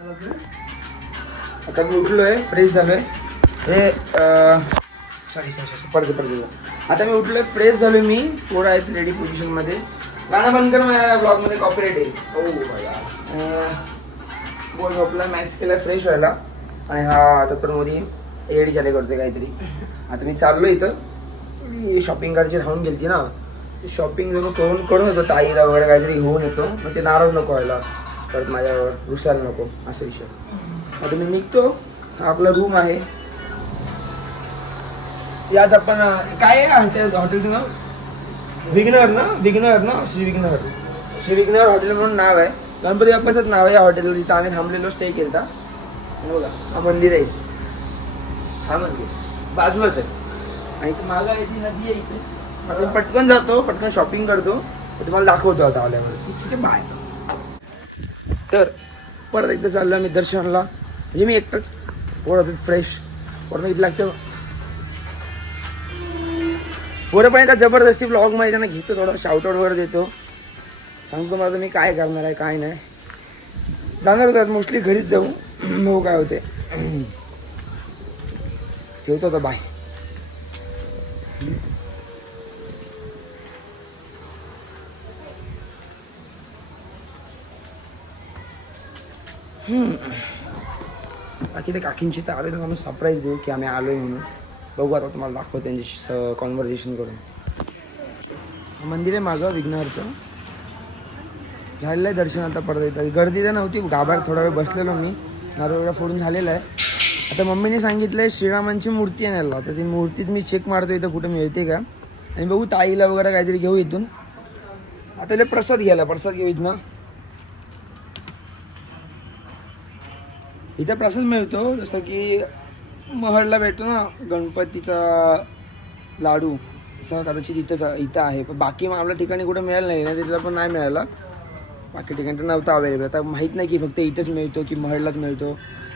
आता मी उठलोय, फ्रेश झालोय. हे सॉरी पडते. आता मी उठलोय, फ्रेश झालोय. मी थोडं आहेत रेडी पोझिशनमध्ये. गाणं बंद कर, माझ्या ब्लॉगमध्ये कॉपीराइट येईल. बोल झोपला, मॅक्स केला फ्रेश व्हायला. आणि हा तत्परमध्ये एडी चाले करतोय काहीतरी. आता मी चाललो इथं. मी शॉपिंग करायची राहून गेलती ना, शॉपिंग जणू करून येतो. ताईला वगैरे काहीतरी घेऊन येतो. मग ते नाराज नको व्हायला, परत माझ्यावर रुसायला नको, असा विषय. आता मी निघतो. हा आपला रूम आहे. याच आपण काय आहे हॉटेलचं नाव? विघ्नहर ना श्री विघ्नहर हॉटेल म्हणून नाव आहे. गणपती बाप्पाचंच नाव आहे या हॉटेलला. तिथं आम्ही थांबलेलो, स्टे केला. बघा हा मंदिर आहे. हा मंदिर बाजूलाच आहे. आणि इथं मागं आहे ती नदी आहे. इथे आपण पटकन जातो, पटकन शॉपिंग करतो. तुम्हाला दाखवतो आता आल्यावर. ठीक आहे, बाय. तर परत एकदा चाललो मी दर्शनाला. म्हणजे मी एकटाच पोरं फ्रेश पोरं इथं लागतं. पोरं पण येतात जबरदस्ती ब्लॉगमध्ये, त्यांना घेतो, थोडं शाउटआउट वगैरे देतो. सांगतो मला मी काय करणार आहे काय नाही. जाणार होतात मोस्टली घरीच जाऊ. हो काय होते. ठेवतो आता, बाय. बाकी ते काकींची तर आले तर आम्ही सरप्राईज देऊ की आम्ही आलोय म्हणून. बघू आता, तुम्हाला दाखवतो त्यांच्याशी कॉन्व्हर्सेशन करून. मंदिर आहे माझं विघ्नहरचं. झालेलं आहे दर्शन. आता परत येतात. गर्दी तर नव्हती, गाभाऱ्यात थोडा वेळ बसलेलो मी. नारळ वगैरे फोडून झालेलं आहे. आता मम्मीने सांगितलं आहे श्रीरामांची मूर्ती आणायला. तर ती मूर्तीत मी चेक मारतो इथं कुठं मिळते का. आणि बघू ताईला वगैरे काहीतरी घेऊ इथून. आता इथे प्रसाद घेऊ इथनं. इथं प्रसाद मिळतो जसं की महडला भेटतो ना गणपतीचा लाडू, तसं कदाचित इथं आहे. पण बाकी मग आपल्या ठिकाणी कुठं मिळालं नाही ना, तिथला पण नाही मिळाला. बाकी ठिकाणी तर नव्हता अवेलेबल. आता माहीत नाही की फक्त इथंच मिळतो की महडलाच मिळतो.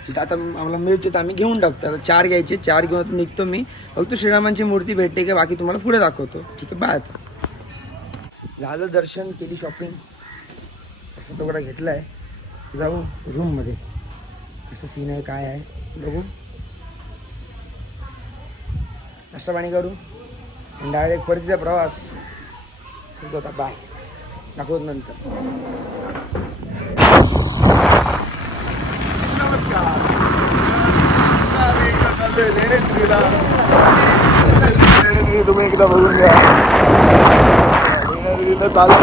तिथं आता आम्हाला मिळतो तर आम्ही घेऊन टाकतो. आता 4 घ्यायचे, 4 घेऊन आता निघतो मी. फक्त श्रीरामांची मूर्ती भेटते का बाकी तुम्हाला पुढे दाखवतो. ठीक आहे, बाय. झालं दर्शन, केली शॉपिंग, असं वगैरे घेतलं आहे. जाऊ रूममध्ये. असं सीन आहे, काय आहे बघू. नाश्ता पाणी करू आणि डायरेक्ट परतीचा प्रवास सुरू होता. बाय, दाखवतो नंतर. नमस्कार. तुम्ही एकदा बघून घ्या. चालू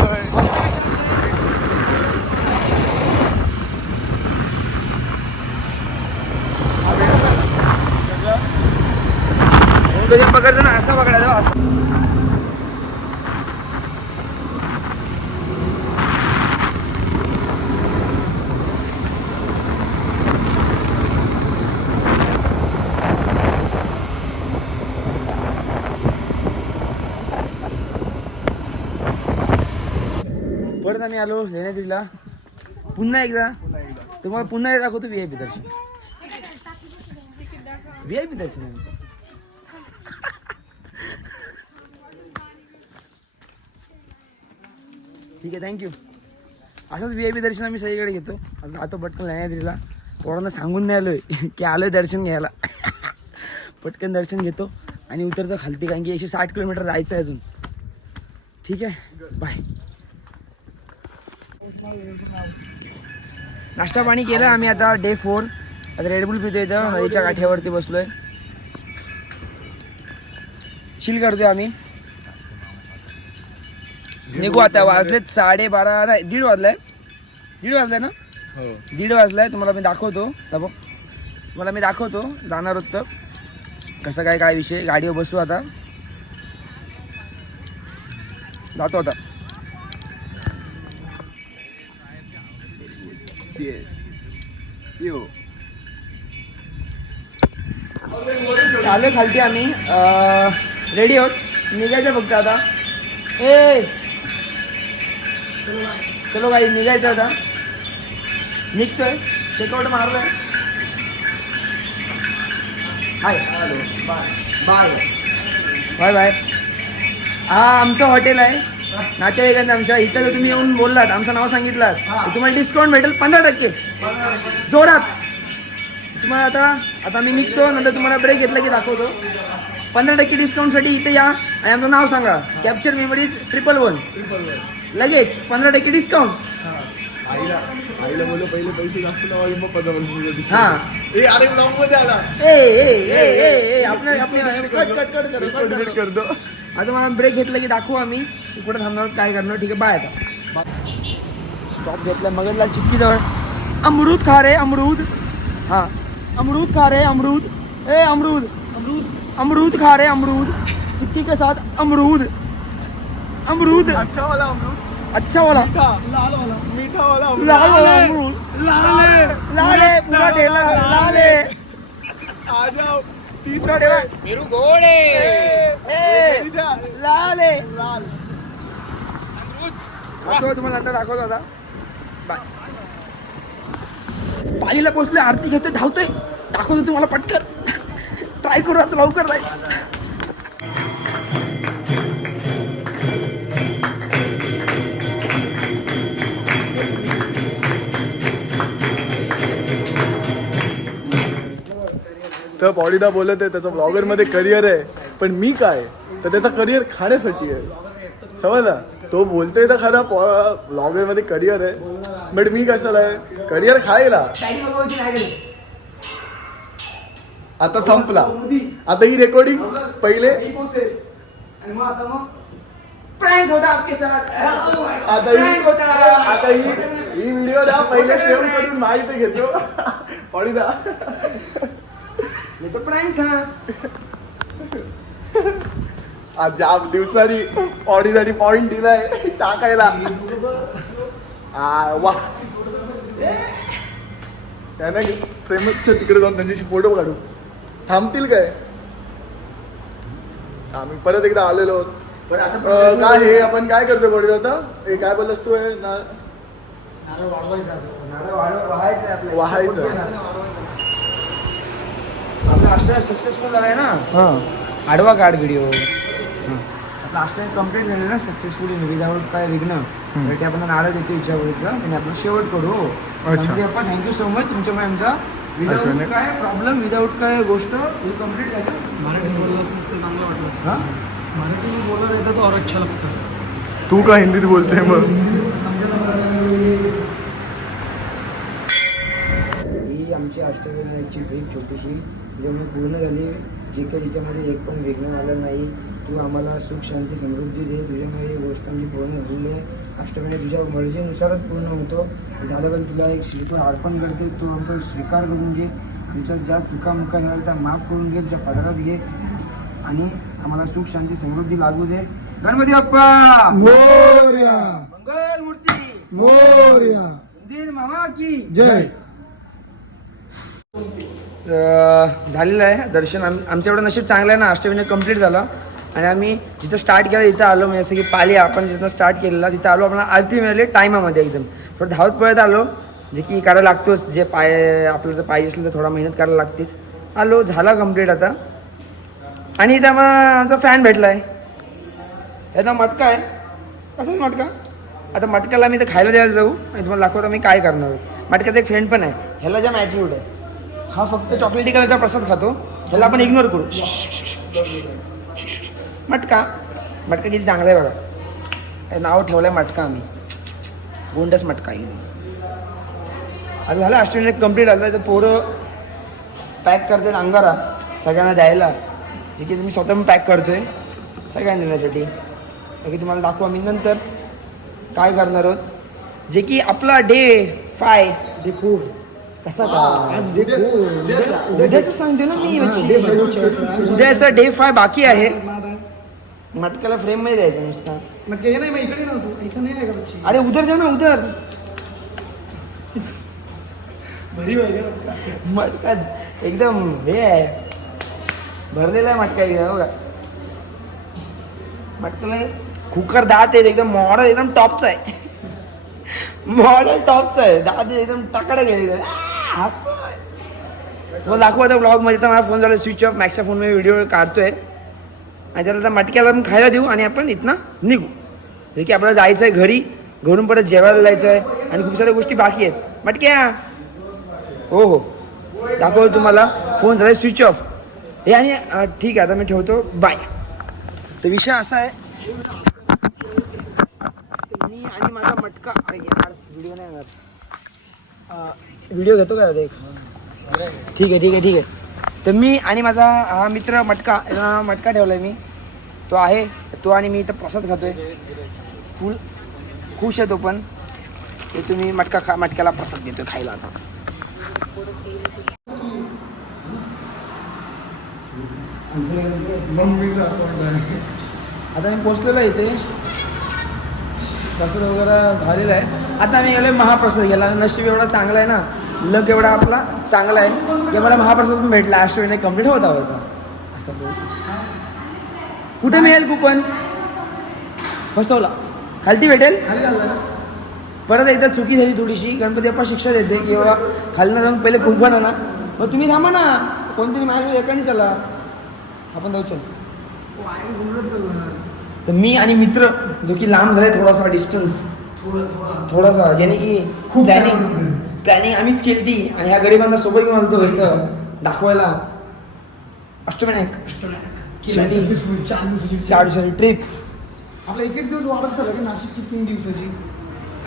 पकडतो ना, असं पकडायचं असं. परत आम्ही आलो लेण्याद्रीला. पुन्हा एकदा तुम्हाला पुन्हा एकदा दाखवतो VIP दर्शन. VIP दर्शन ठीक आहे, थँक्यू. असंच VIP दर्शन आम्ही सगळीकडे घेतो. आता जातो पटकन लेण्याद्रीला. पोरांना सांगून नाही आलोय की आलोय दर्शन घ्यायला. पटकन दर्शन घेतो आणि उतरतो खालती, कारण की 160 किलोमीटर जायचं आहे अजून. ठीक आहे, बाय. नाश्ता पाणी केलं आम्ही. आता डे 4. आता रेडबुल पितो इथं नदीच्या काठ्यावरती बसलोय. चिल करतोय आम्ही. निघू आता. वाजलेत 12:30 नाही 1:30 वाजलाय. 1:30 वाजलाय ना? हो, 1:30 वाजलाय. तुम्हाला मी दाखवतो. जाणार होतं कसं काय विषय. गाडीवर बसू आता, जातो आता. आलो खालती आम्ही. रेडी आहोत, निघायचं फक्त आता. चलो बाई, निघायचं आता. निघतोय, चेकआउट मारलोय. हाय, बाय बाय बाय. हा आमचं हॉटेल आहे. नातेवाईकांचं आमच्या इथं जर तुम्ही येऊन बोललात आमचं नाव सांगितलं तर तुम्हाला डिस्काउंट भेटेल 15% जोरात. तुम्हाला आता मी निघतो, नंतर तुम्हाला ब्रेक घेतला की दाखवतो. 15% डिस्काउंटसाठी इथे या आणि आमचं नाव सांगा. कॅप्चर मेमरीज 111 लगेच 15% डिस्काउंट. आईला बोललो पहिले पैसे जास्त लावा मग 15%. हां ए अरे ब्लॉग मध्ये आला. कट करतो. आता मला ब्रेक घेतला की दाखवू आम्ही कुठं थांबणार काय करणार. ठीक आहे बाय. आता स्टॉप घेतला मगरला चिक्कीजवळ. अमरूद खा रे अमरूद. हां अमरूद खा रे अमरूद. अमरूद अमरूद खा रे अमरूद. चिक्की के साथ अमरूद. अमरूद अच्छा वाला अमरूद. अच्छा वाला लाल वाला मीठा वाला लाल वाला अमरूद. लाल है पूरा ठेला लाल है. आ जाओ. तीसरा ठेला मेरू घोड़े लाल है. लाल दाखवतो तुम्हाला आता दाखवतो. आता बाय. पालीला पोचले. आरती घेतोय धावतोय. दाखवतो तुम्हाला पटकन. ट्राय करू आता लवकर जायचं. तर बॉडीदा बोलत आहे त्याचं ब्लॉगर मध्ये करिअर आहे, पण मी काय तर त्याचा करिअर खाण्यासाठी आहे. समजला. तो बोलतोय तर खरा ब्लॉगर मध्ये करिअर आहे, बट मी कशाला आहे करिअर खायला. आता संपला. आता ही रेकॉर्डिंग पहिले प्रँक होता आपके साथ. आता ही व्हिडिओ ना पहिले सेव्ह करून माहिती घेतो. बॉडीदा तो प्रँक था. आज ज्या दिवसानी ऑडीसाठी पॉइंट दिलाय टाकायला. वा त्यांना प्रेमच्या तिकडे जाऊन त्यांच्याशी फोटो काढू. थांबतील काय. आम्ही परत एकदा आलेलो आहोत. काय हे आपण काय करतोय बॉडी आता. हे काय बोललास तू. वाहायचं आपला लास्ट सक्सेसफुल झालाय ना. हां आडवा काढ व्हिडिओ. लास्ट टाइम कम्प्लीट झाले ना सक्सेसफुली विदाऊट काय विघ्न. तर ते आपण नारळ देतो इच्छा बघितलं आणि आपण शेवट करू. अच्छा. आपण थँक्यू सो मच तुमच्यामुळे आमचा विदाऊट काय प्रॉब्लेम विदाऊट काय गोष्ट ही कम्प्लीट झाली. मराठी बोललास नसतं चांगलं वाटलं असतं. हां मराठी बोलणार येतं तो और अच्छा लागतं. तू का हिंदीत बोलतोय मग. ही आमची अष्टविनायकची ट्रिप छोटीशी त्याच्यामुळे पूर्ण झाली. जे काही तिच्यामध्ये एक पण विघ्न आलं नाही. तू आम्हाला सुख शांती समृद्धी दे. तुझ्यामुळे ही गोष्ट आमची पूर्ण झाली आहे. अष्टविनायक तुझ्या मर्जीनुसारच पूर्ण होतो. झालं पण तुला एक श्रीफळ अर्पण करते. तो आमचा स्वीकार करून घे. आमच्या ज्या चुकामुका झाल्या त्या माफ करून घे. तुझ्या पदरात घे आणि आम्हाला सुख शांती समृद्धी लागू दे. गणपती बाप्पा मोरया. मंगल मूर्ती मोरया. दिन मामा की जय. झालेलं आहे दर्शन. आमच्या एवढं नशीब चांगलं आहे ना. अष्टविनायक कंप्लीट झाला आणि आम्ही जिथं स्टार्ट केलं इथं आलो. म्हणजे जसं की पाली आपण जिथं स्टार्ट केलेला तिथं आलो. आपण आरती मिळाली टायमामध्ये एकदम. थोडं धावत पळत आलो. जे की करायला लागतोच. जे आपलं जर पाहिजे असेल तर थोडा मेहनत करायला लागतेच. आलो झाला कंप्लीट आता. आणि इथं मग आमचा फॅन भेटला आहे. याचा मटका आहे. कसाच मटका. आता मटक्याला मी इथं खायला द्यायला जाऊ आणि तुम्हाला दाखवतो मी काय करणार आहे. मटक्याचा एक फ्रेंड पण आहे. ह्याला जाम ॲटिट्यूड आहे. हा फक्त चॉकलेटी कलरचा प्रसाद खातो. ह्याला आपण इग्नोर करू. मटका किती चांगला आहे बघा. नाव ठेवलं आहे मटका आम्ही. गोंडस मटका. आता झालं अष्टविनायक कंप्लीट झालं. तर पोरं पॅक करतात अंगारा सगळ्यांना द्यायला. जे की तुम्ही स्वतः पॅक करतोय सगळ्यांना देण्यासाठी. बाकी तुम्हाला दाखवू आम्ही नंतर काय करणार आहोत. जे की आपला डे 5 डे 4 कसा का आज डे 4 उद्याचं सांगते ना मी. उद्याचा डे 5 बाकी आहे. मटक्याला फ्रेम मध्ये द्यायचं नुसता. मग हे नाही मग इकडे नव्हतो ऐसा नाही आहे का. अरे उधर जाऊ ना उधर. भरी वगैरे मटका एकदम हे आहे भरलेला आहे मटका एकदम बघा. मटक्याला कुकर दात आहे एकदम मॉडल एकदम टॉपचा आहे. मॉडल टॉपचा आहे. दात एकदम टाकडा गेलेला आहे. मग दाखवू आता ब्लॉगमध्ये. तर माझा फोन झाला स्विच ऑफ. मॅक्सच्या फोनमध्ये व्हिडिओ काढतोय आणि त्याला मटक्याला खायला देऊ आणि आपण इथनं निघू. जसं की आपल्याला जायचं आहे घरी, घरून परत जेवायला जायचं आहे आणि खूप साऱ्या गोष्टी बाकी आहेत. मटक्या हो हो दाखवतो तुम्हाला. फोन झाला स्विच ऑफ हे आणि ठीक आहे आता मी ठेवतो बाय. तर विषय असा आहे मी आणि माझा मटका यार व्हिडिओ नाही येणार, व्हिडिओ घेतो का एक ठीक आहे. तर मी आणि माझा हा मित्र मटका मटका ठेवलाय मी, तो आहे तो आणि मी इथं प्रसाद खातोय. फुल खुश आहे तो पण. ते तुम्ही मटक्याला प्रसाद देतोय खायला. आता मी पोचलेलो आहे इथे, प्रसाद वगैरे झालेला आहे. आता आम्ही गेलो महाप्रसाद घ्यायला. नशीब एवढा चांगला आहे ना, लक एवढा आपला चांगला आहे की मला महाप्रसाद पण भेटला. आष्टविनायक कंप्लीट होता असं बोल. कुठे मिळेल कुपन? फसवला. खालती भेटेल परत एकदा चुकी झाली थोडीशी. गणपती बाप्पा शिक्षा देते की बाबा खालनं जाऊन पहिले कुपन आणा. मग तुम्ही थांबा ना, कोणतरी माझ्या एकाने चला, आपण जाऊ. चल तर मी आणि मित्र जो की लांब झालाय थोडासा डिस्टन्स, थोडासा ज्याने की खूप प्लॅनिंग आम्हीच केली ती आणि ह्या गरिबांना सोबत घेऊन आलतो इथं दाखवायला. अष्टविनायक 4 दिवसाची 4 दिवसाची ट्रिप. आपला एक दिवस वाढत चालला की नाशिकची 3 दिवसाची.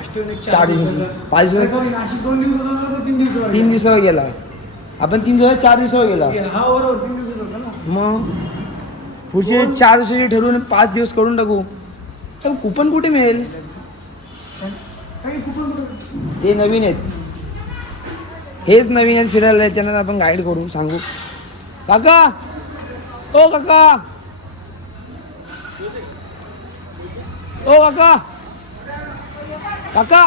अष्टविनायक 4 दिवसाची 5 दिवस नाशिक 2 दिवसाचा 3 दिवसावर 3 दिवसावर गेला. आपण 3 दिवस 4 दिवसावर गेला. हा बरोबर 3 दिवसाचा होता ना. मग पुढचे 4 दिवसाची ठरवून 5 दिवस करून टाकू. तर कुपन कुठे मिळेल? ते नवीन आहेत, हेच नवीन आहेत फिरायला आहेत, त्यांना आपण गाईड करू सांगू. काका ओ काका काका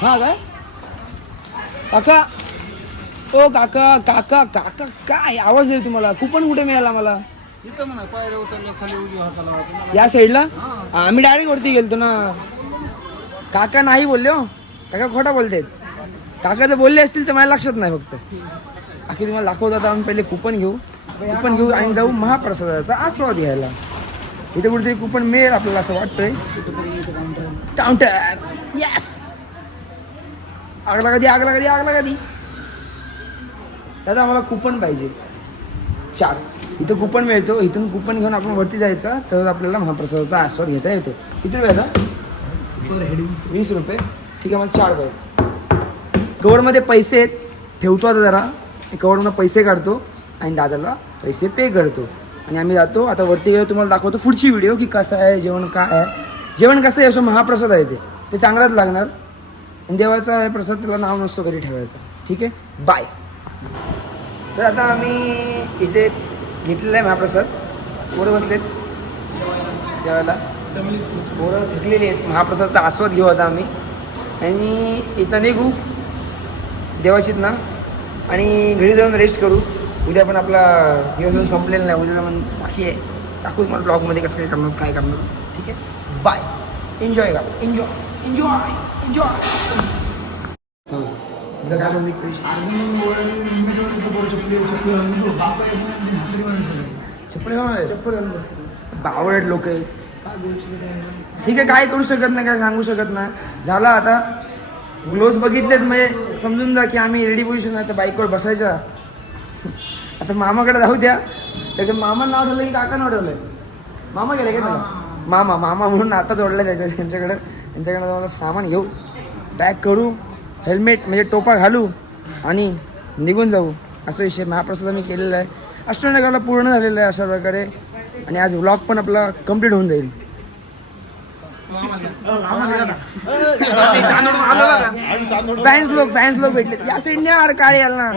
हा काय काका ओ काका काका काका काय आवाज येतो तुम्हाला? कुपन कुठे मिळाला मला? इथं म्हणा पायऱ्या उतरल्या खाली उजव्या हाताला. या साईडला आम्ही डायरेक्ट वरती गेलतो ना. काका नाही बोलले हो, काका खोटा बोलतात. काका जर बोलले असतील तर माझ्या लक्षात नाही. फक्त बाकी तुम्हाला दाखवतो. आता आम्ही पहिले कुपन घेऊ आणि जाऊ महाप्रसादाचा आस्वाद घ्यायला. इथे कुठेतरी कुपन मिळेल आपल्याला असं वाटतंय. Counter yes. आगला कधी दादा आम्हाला कुपन पाहिजे 4. इथं कुपन मिळतो, इथून कुपन घेऊन आपण वरती जायचं तर आपल्याला महाप्रसादाचा आस्वाद घेता येतो. किती वेळा? पर हेड 20 रुपये. ठीक आहे, मला 4 पाहिजे. कवरमध्ये पैसे आहेत, ठेवतो आता जरा. कवरमध्ये पैसे काढतो आणि दादाला पैसे पे करतो आणि आम्ही जातो. आता वरती गेलो तुम्हाला दाखवतो पुढची व्हिडिओ की कसं आहे जेवण, काय आहे जेवण, कसं आहे. असं महाप्रसाद आहे ते चांगलाच लागणार. आणि देवाचा प्रसाद त्याला नाव नसतो कधी ठेवायचा. ठीक आहे, बाय. तर आता आम्ही इथे घेतलेला आहे महाप्रसाद. पोरं बसलेत जेवायला, पोरं थकलेली आहेत. महाप्रसादचा आस्वाद घेऊ आता आम्ही आणि इथं निघू देवाचीत ना आणि घरी जाऊन रेस्ट करू. उद्या पण आपला दिवस अजून संपलेला नाही, उद्या पण बाकी आहे. टाकू मला ब्लॉगमध्ये कसं काय करणार. ठीक आहे, बाय. एन्जॉय का एन्जॉय. काय म्हणते चप्पल बावळट लोक आहेत. ठीक आहे, काय करू शकत नाही, काय सांगू शकत नाही. झालं आता ग्लोव्स बघितलेत म्हणजे समजून जा की आम्ही रेडी पोझिशन आहे. तर बाईकवर बसायच्या. आता मामाकडे जाऊ द्या. त्याचं मामा नाव ठेवलं की काका नाव ठेवलंय? मामा गेले का त्याला? मामा म्हणून आता जोडलं त्यांच्याकडे जाऊन सामान घेऊ, पॅक करू, हेल्मेट म्हणजे टोपा घालू आणि निघून जाऊ. असा विषय महाप्रसाद आम्ही केलेला आहे. अष्टविनायकाला पूर्ण झालेला आहे अशा प्रकारे. आणि आज व्लॉग पण आपला कम्प्लीट होऊन जाईल. फॅन्स लोक भेटले या साईडने. अरे काळे याल ना.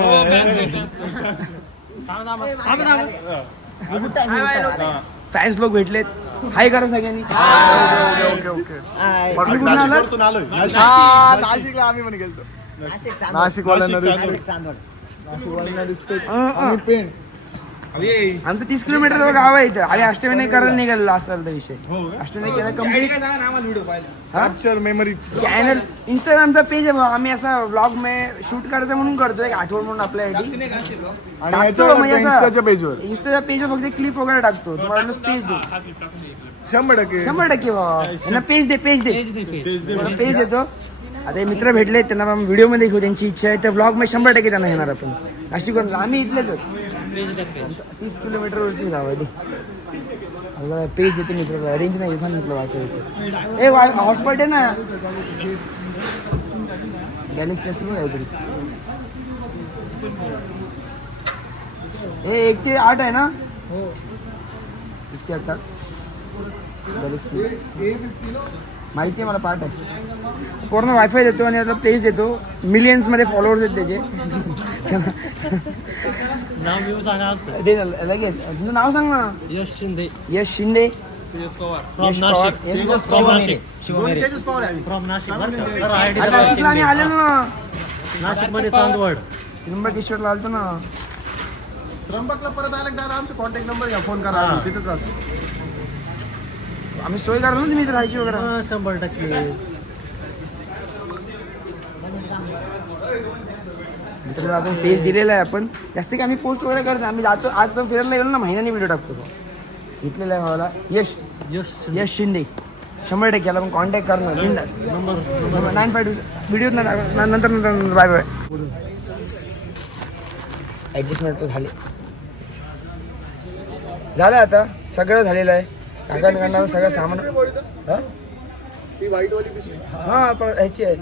फॅन्स लोक भेटलेत. हाय करा सगळ्यांनी. ओके. नाशिकला आम्ही पण गेलतो. नाशिकवाल्यांना दिसतोय. आमचं 30 किलोमीटर गाव आहे इथं. आम्ही अष्टविनायक करायला निघालेलो असेल तर विषय. अष्टविनायक केला कम्प्लीट. मेमरीज चॅनल इंस्टाग्रामचा पेज आहे. आम्ही असा व्लॉग शूट करायचं म्हणून करतोय, एक आठवण म्हणून आपल्यासाठी. इंस्टाच्या पेजवर फक्त क्लिप वगैरे टाकतो. तुम्हाला पेज देऊ. 100% बाबा यांना पेज दे पेज देतो. आता हे मित्र भेटले त्यांना व्हिडिओ मध्ये घेऊ, त्यांची इच्छा आहे तर ब्लॉग मध्ये 100% त्यांना येणार आपण नाशिकवरून. आम्ही इथलेच आहोत, 30 किलोमीटर वरती जावं. पेज देते मित्र, रेंज नाही येत म्हटलं वाचायचं. ए हॉटस्पॉट आहे ना गॅलेक्सी असतो ना काहीतरी. हे 1 ते 8 आहे ना? 1 ते 8 गॅलेक्सी माहिती आहे मला, पार्ट आहे. पूर्ण वायफाय देतो आणि आता पेज देतो. मिलियन्स मध्ये फॉलोअर्स आहेत त्याचे. दे लगेच तुझं नाव सांग ना. यश शिंदे यश पवार. आता नाशिकला आम्ही आलो ना, नाशिकमध्ये चांदवड त्र्यंबकेश्वरला आलतो ना. त्र्यंबकला परत आले दादा आमचा कॉन्टॅक्ट नंबर घ्या, फोन करा, तिथेच राहतो. आम्ही सोय करायला ना तुम्ही इथे राहायची वगैरे. 100%. मित्रांनो आपण पेज दिलेला आहे. आपण जास्त काही आम्ही पोस्ट वगैरे करतो. आम्ही जातो, आज तर फिरायला गेलो ना, महिन्याने व्हिडिओ टाकतो. इथलेला आहे मला यश शिंदे. 100% याला आपण कॉन्टॅक्ट करणार. नंबर 95 व्हिडिओ नंतर बाय बाय. ॲडजस्टमेंट तर झालं आता, सगळं झालेलं आहे. काकांकडनं सगळं सामान ती व्हाईट वाली पिशवी हा पण ह्याची आहे.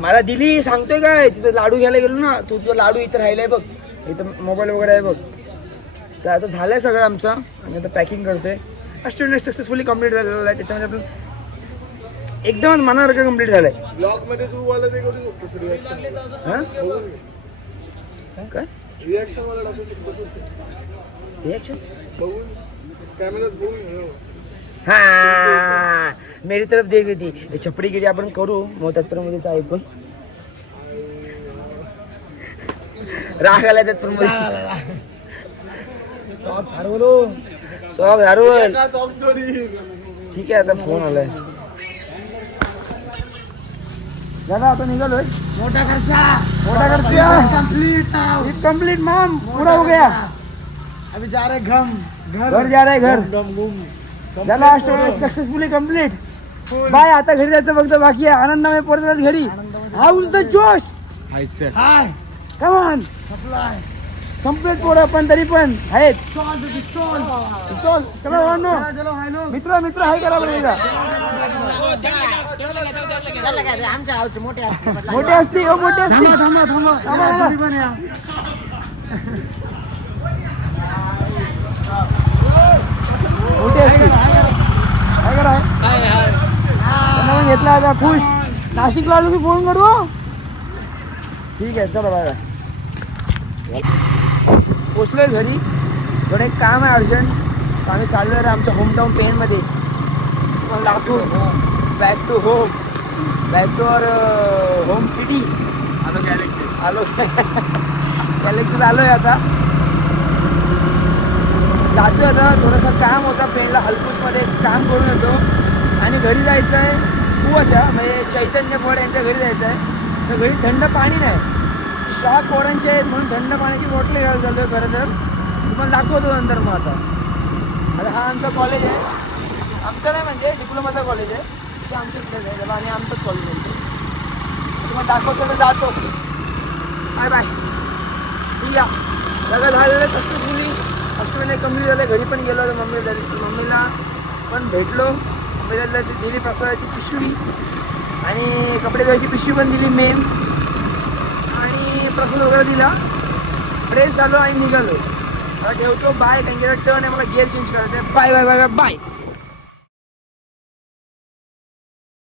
मला दिली, सांगतोय काय, तिथं लाडू घ्यायला गेलो ना, तुझं लाडू इथं राहिलाय बघ, इथं मोबाईल वगैरे आहे बघ. तर आता झालंय सगळं आमचं आणि आता पॅकिंग करतोय. स्टुडंट सक्सेसफुली कम्प्लीट झालेलं आहे. त्याच्यामध्ये आपण एकदम मनासारखं कम्प्लीट झालंय. ब्लॉग मध्ये तू वाला ते करू शकतोस, रिॲक्शन. हां काय रिॲक्शन वाला टाकू शकतोस, रिॲक्शन बघून कॅमेऱ्यात बघून. हा मेरी तरफ देख होती. हे छपडीगिरी आपण करू मग तत्परमध्येच ऐकून राग आला तत्परमध्ये. सॉक हरवल. ठीक आहे आता फोन आलाय. दादा आता निघालोय. मोठा खर्चा कंप्लीट माम पूरा हो गया. अभी जा रहे घर जा रहे घर. झाला सक्सेसफुली कम्प्लीट. बाय. आता घरी जायचं फक्त बाकी आहे. आनंदामध्ये परत घरी. हाऊस द जोश. हाय कमान सप्लाय संपलेत पोरं पण तरी पण आहेत. स्टॉल चला वाहनो. मित्र हाय करा बरं एकदा. मोठे असते हो, मोठे असते. मोठे असते काय करा घेतला आता. खुश. नाशिकला आलो की फोन करू. ठीक आहे चला बाय. पोचलोय घरी. थोडं एक काम आहे अर्जंट. आम्ही चाललोय रे आमच्या होमटाऊन पेणमध्ये. Latur back to home, back to our home city. आलो गॅलेक्सीत आलोय आता. जातो आता. थोडंसं काम होता पेणला, हलपूसमध्ये काम करून येतो आणि घरी जायचं आहे. कुवाच्या म्हणजे चैतन्य फळ यांच्या घरी जायचं आहे. तर घरी थंड पाणी नाही. शॉक पोरांचे आहेत म्हणून थंड पाण्याची बॉटल घ्यायला चालू आहे. खरं तर तुम्हाला दाखवतो नंतर. मग आता हा आमचा कॉलेज आहे. आमचं नाही म्हणजे डिप्लोमाचा कॉलेज आहे. ते आमच्याकडे आहे आणि आमचंच कॉलेज आहे. तुम्हाला दाखवतो तर जातो. Bye bye. सी या. सगळं झालेलं सक्सेसफुली. अष्टविनायक कम्प्लीट झालं. घरी पण गेलो मम्मीला पण भेटलो. मम्मीला दिली प्रसादाची पिशवी आणि कपडे धुवायची पिशवी पण दिली मेन. आणि प्रसाद वगैरे दिला. फ्रेश झालो आणि निघालो. ठेवतो. बाय. त्यांच्याकडे टर्न आहे, मला गिअर चेंज करायचं आहे. Bye bye bye bye bye.